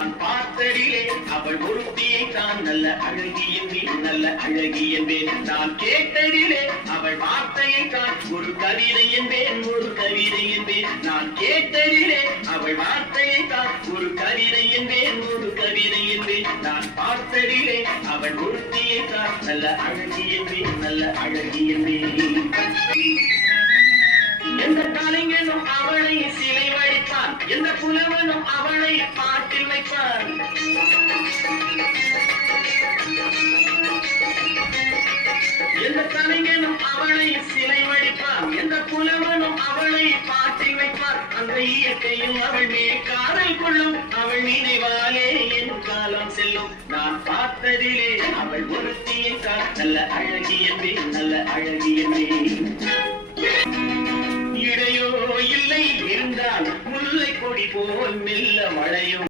நான் பார்த்ததிலே அவள் ஒருத்தியை தான் நல்ல அழகி என்பேன், நல்ல அழகி என்பேன். நான் கேட்டதிலே அவள் வார்த்தையை தான் ஒரு கவிதை என்பேன், ஒரு கவிதை என்பேன். நான் கேட்டதிலே அவள் வார்த்தையை தான் ஒரு கவிதை என்பேன், ஒரு கவிதை என்பேன். நான் பார்த்ததிலே அவள் ஒருத்தியை தான் நல்ல அழகி என்பேன், நல்ல அழகி என்பேன். எந்த கலைஞனும் அவளை சிலை வடிப்பான், எந்த புலவனும் அவளை பாட்டில் வைப்பான். எந்த கலைஞனும் அவளை சிலை வடிப்பான், எந்த புலவனும் அவளை பாட்டில் வைப்பான். அந்த இயற்கையும் அவள் மேல் காதல் கொள்ளும், அவள் நினைவாலே என் காலம் செல்லும். நான் பார்த்ததிலே அவள் ஒருத்தியை தான் நல்ல அழகி என்பேன், நல்ல அழகி என்பேன். இடையோ இல்லை இருந்தால் முல்லை கொடி போல் மெல்ல மழையும்.